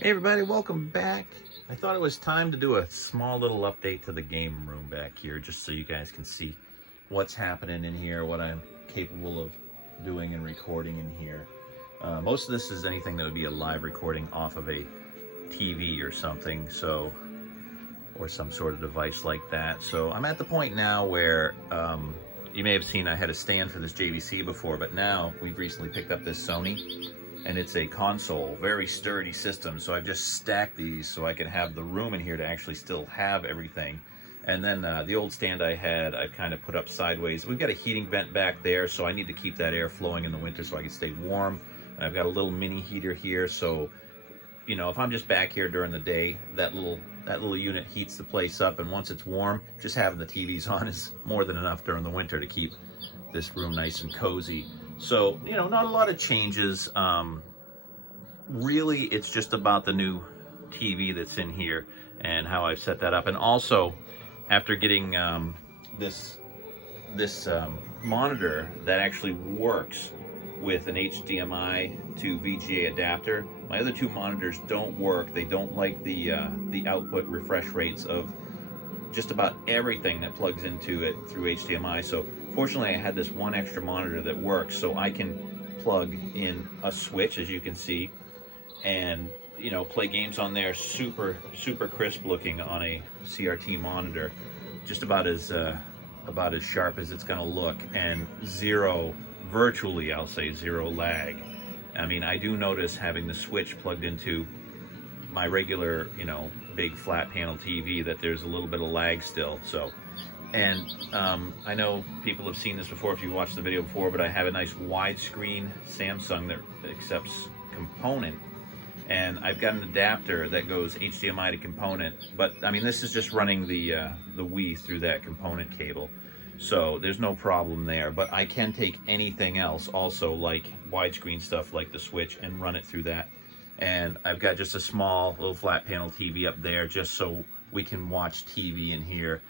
Hey everybody, welcome back. I thought it was time to do a small little update to the game room back here, just so you guys can see what's happening in here, what I'm capable of doing and recording in here. Most of this is anything that would be a live recording off of a TV or something, or some sort of device like that. So I'm at the point now where you may have seen I had a stand for this JVC before, but now we've recently picked up this Sony. And it's a console, very sturdy system. So I've just stacked these so I can have the room in here to actually still have everything. And then the old stand I had, I've kind of put up sideways. We've got a heating vent back there, so I need to keep that air flowing in the winter so I can stay warm. And I've got a little mini heater here, so you know, if I'm just back here during the day, that little unit heats the place up, and once it's warm, just having the TVs on is more than enough during the winter to keep this room nice and cozy. So, you know, not a lot of changes. Really, it's just about the new TV that's in here and how I've set that up. And also, after getting this monitor that actually works with an HDMI to VGA adapter, my other two monitors don't work. They don't like the output refresh rates of just about everything that plugs into it through HDMI. So fortunately I had this one extra monitor that works, so I can plug in a switch, as you can see, and you know, play games on there super crisp looking on a CRT monitor, just about as sharp as it's gonna look, and virtually I'll say zero lag. I mean, I do notice having the switch plugged into my regular, you know, big flat panel TV that there's a little bit of lag still. So, and I know people have seen this before if you watched the video before, but I have a nice widescreen Samsung that accepts component, and I've got an adapter that goes HDMI to component. But I mean, this is just running the Wii through that component cable, so there's no problem there. But I can take anything else also, like widescreen stuff like the switch, and run it through that. And I've got just a small little flat panel TV up there just so we can watch TV in here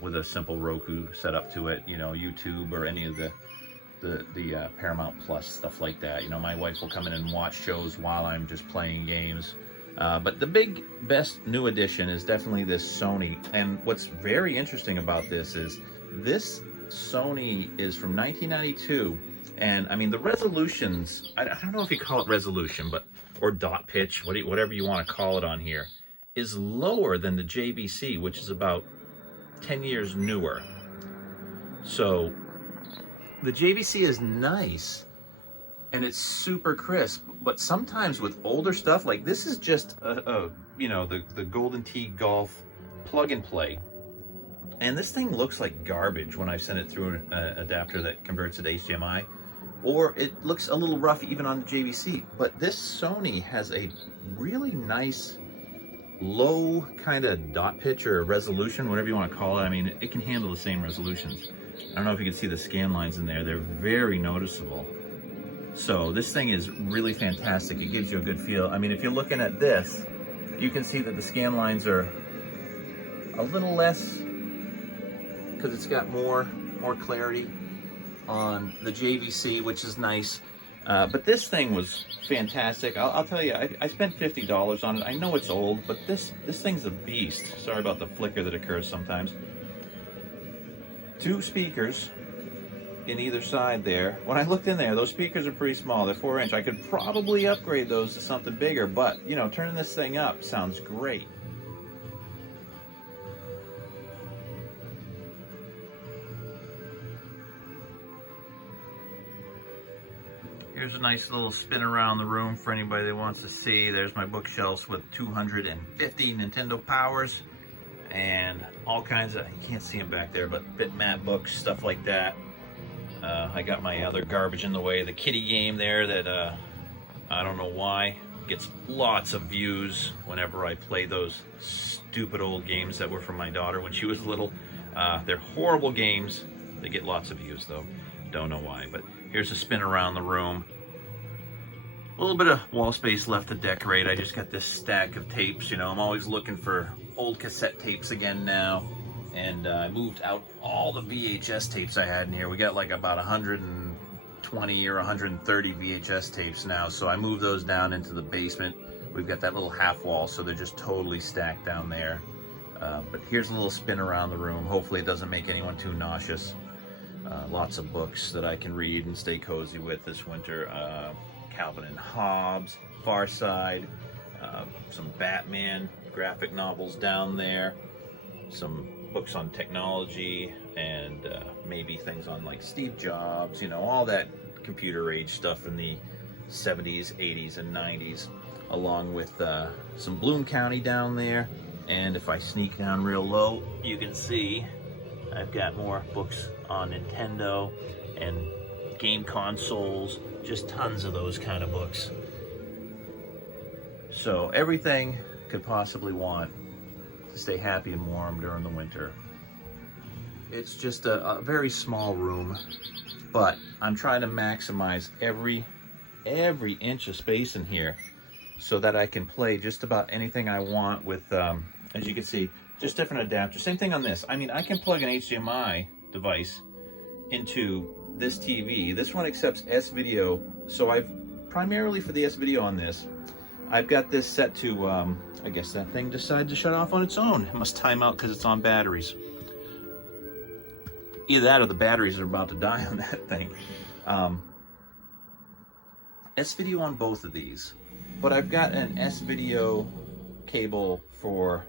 with a simple Roku set up to it, you know, YouTube or any of the Paramount Plus stuff like that. You know, my wife will come in and watch shows while I'm just playing games. But the best new addition is definitely this Sony. And what's very interesting about this is this Sony is from 1992. And I mean, the resolutions, I don't know if you call it resolution, or dot pitch, whatever you want to call it on here, is lower than the JVC, which is about 10 years newer. So the JVC is nice and it's super crisp, but sometimes with older stuff, like this is just you know, the Golden Tee Golf plug and play. And this thing looks like garbage when I send it through an adapter that converts it to HDMI. Or it looks a little rough even on the JVC. But this Sony has a really nice low kind of dot pitch or resolution, whatever you want to call it. I mean, it can handle the same resolutions. I don't know if you can see the scan lines in there. They're very noticeable. So this thing is really fantastic. It gives you a good feel. I mean, if you're looking at this, you can see that the scan lines are a little less because it's got more clarity on the JVC, which is nice. But this thing was fantastic. I'll tell you, I spent $50 on it. I know it's old, but this thing's a beast. Sorry about the flicker that occurs sometimes. 2 speakers in either side there. When I looked in there, those speakers are pretty small. They're 4-inch. I could probably upgrade those to something bigger, but you know, turning this thing up sounds great. Here's a nice little spin around the room for anybody that wants to see. There's my bookshelves with 250 Nintendo Powers and all kinds of, you can't see them back there, but bitmap books, stuff like that. I got my other garbage in the way. The kitty game there that I don't know why gets lots of views whenever I play those stupid old games that were from my daughter when she was little. They're horrible games. They get lots of views though. Don't know why, but here's a spin around the room. A little bit of wall space left to decorate. I just got this stack of tapes. You know, I'm always looking for old cassette tapes again now. And I moved out all the VHS tapes I had in here. We got like about 120 or 130 VHS tapes now. So I moved those down into the basement We've got that little half wall, so they're just totally stacked down there. But here's a little spin around the room. Hopefully it doesn't make anyone too nauseous. Lots of books that I can read and stay cozy with this winter. Calvin and Hobbes, Far Side, some Batman graphic novels down there, some books on technology, and maybe things on like Steve Jobs, you know, all that computer age stuff in the 70s, 80s, and 90s, along with some Bloom County down there. And if I sneak down real low, you can see I've got more books on Nintendo and game consoles, just tons of those kind of books. So everything could possibly want to stay happy and warm during the winter. It's just a very small room, but I'm trying to maximize every inch of space in here so that I can play just about anything I want with, as you can see, just different adapters. Same thing on this. I mean, I can plug an HDMI device into this TV. This one accepts S-Video, so I've primarily for the S-Video on this, I've got this set to, I guess that thing decided to shut off on its own. It must time out because it's on batteries. Either that or the batteries are about to die on that thing. S-Video on both of these, but I've got an S-Video cable for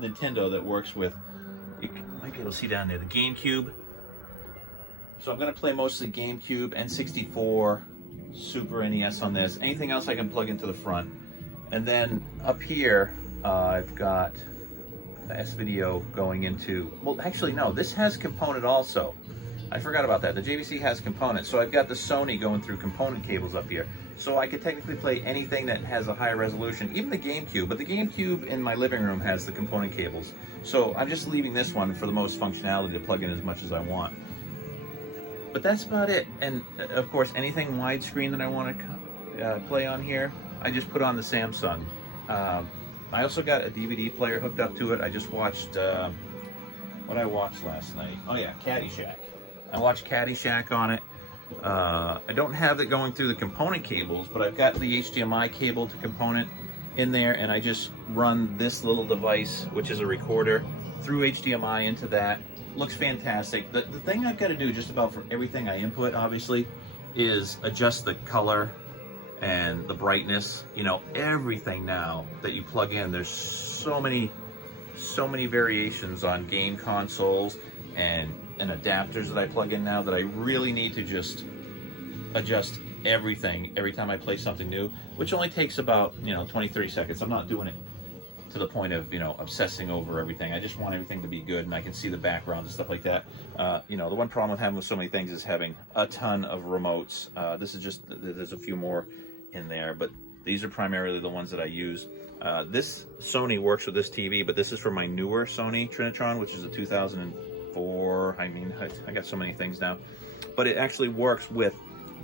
Nintendo that works with, you might be able to see down there, the GameCube. So I'm going to play mostly GameCube, N64, Super NES on this. Anything else I can plug into the front. And then up here, I've got the S-Video going into, well, actually, no, this has component also. I forgot about that. The JVC has components. So I've got the Sony going through component cables up here. So I could technically play anything that has a higher resolution, even the GameCube. But the GameCube in my living room has the component cables. So I'm just leaving this one for the most functionality to plug in as much as I want. But that's about it. And of course, anything widescreen that I want to play on here, I just put on the Samsung. I also got a DVD player hooked up to it. I just watched, what I watched last night. Oh yeah, Caddyshack. I watched Caddyshack on it. I don't have it going through the component cables, but I've got the HDMI cable to component in there, and I just run this little device, which is a recorder, through HDMI into that. Looks fantastic. The thing I've got to do just about for everything I input, obviously, is adjust the color and the brightness. You know, everything now that you plug in, there's so many variations on game consoles and adapters that I plug in now that I really need to just adjust everything every time I play something new, which only takes about, 20-30 seconds. I'm not doing it to the point of, obsessing over everything. I just want everything to be good, and I can see the background and stuff like that. The one problem I'm having with so many things is having a ton of remotes. This is just, there's a few more in there, but these are primarily the ones that I use. This Sony works with this TV, but this is for my newer Sony Trinitron, which is a 2004. I mean, I got so many things now, but it actually works with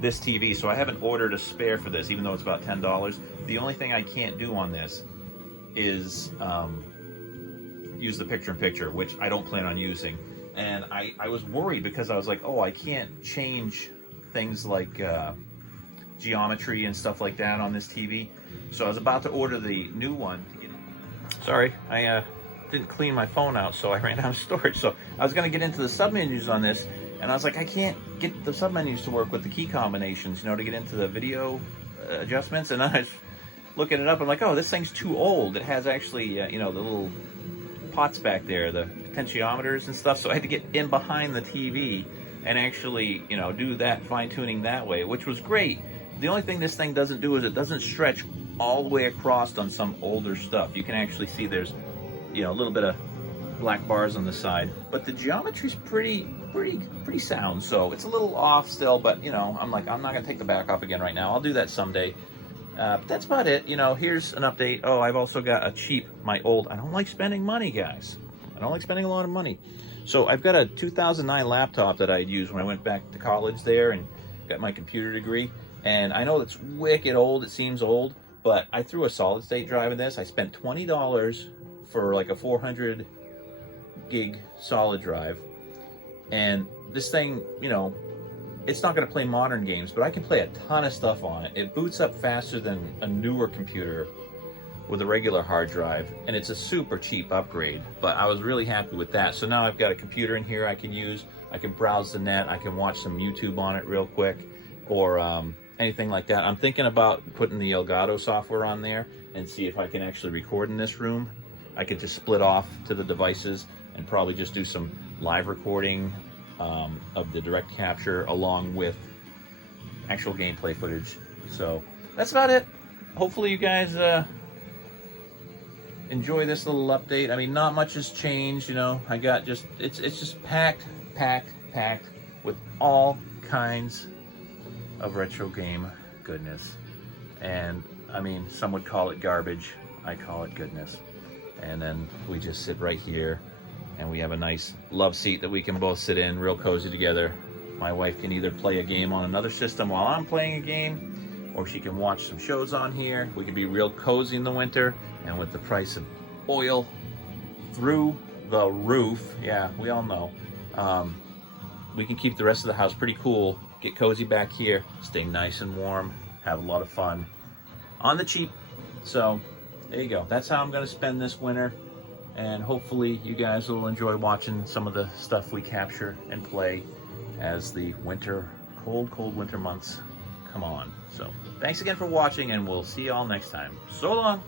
this TV. So I haven't ordered a spare for this, even though it's about $10. The only thing I can't do on this is use the picture-in-picture, which I don't plan on using. And I was worried because I was like, oh, I can't change things like geometry and stuff like that on this TV. So I was about to order the new one. Sorry, I didn't clean my phone out, so I ran out of storage. So I was going to get into the submenus on this, and I was like, I can't get the submenus to work with the key combinations, to get into the video adjustments. And then I was looking it up, I'm like, oh, this thing's too old. It has actually, the little pots back there, the potentiometers and stuff. So I had to get in behind the TV and actually, do that fine-tuning that way, which was great. The only thing this thing doesn't do is it doesn't stretch all the way across on some older stuff. You can actually see there's, a little bit of black bars on the side, but the geometry's pretty sound. So it's a little off still, but I'm like, I'm not gonna take the back off again right now. I'll do that someday. But that's about it. Here's an update. Oh, I've also got I don't like spending money, guys. I don't like spending a lot of money. So I've got a 2009 laptop that I'd used when I went back to college there and got my computer degree. And I know it's wicked old, it seems old, but I threw a solid state drive in this. I spent $20 for like a 400 gig solid drive. And this thing, it's not going to play modern games, but I can play a ton of stuff on it. It boots up faster than a newer computer with a regular hard drive, and it's a super cheap upgrade, but I was really happy with that. So now I've got a computer in here I can use. I can browse the net, I can watch some YouTube on it real quick, or anything like that. I'm thinking about putting the Elgato software on there and see if I can actually record in this room. I could just split off to the devices and probably just do some live recording of the direct capture along with actual gameplay footage. So that's about it. Hopefully you guys enjoy this little update. I mean, not much has changed, you know. I got just, it's just packed with all kinds of retro game goodness. And I mean, some would call it garbage. I call it goodness. And then we just sit right here and we have a nice love seat that we can both sit in real cozy together. My wife can either play a game on another system while I'm playing a game, or she can watch some shows on here. We can be real cozy in the winter, and with the price of oil through the roof, yeah, we all know, we can keep the rest of the house pretty cool, get cozy back here, stay nice and warm, have a lot of fun on the cheap. So there you go. That's how I'm going to spend this winter, and hopefully you guys will enjoy watching some of the stuff we capture and play as the winter, cold winter months come on. So thanks again for watching, and we'll see you all next time. So long.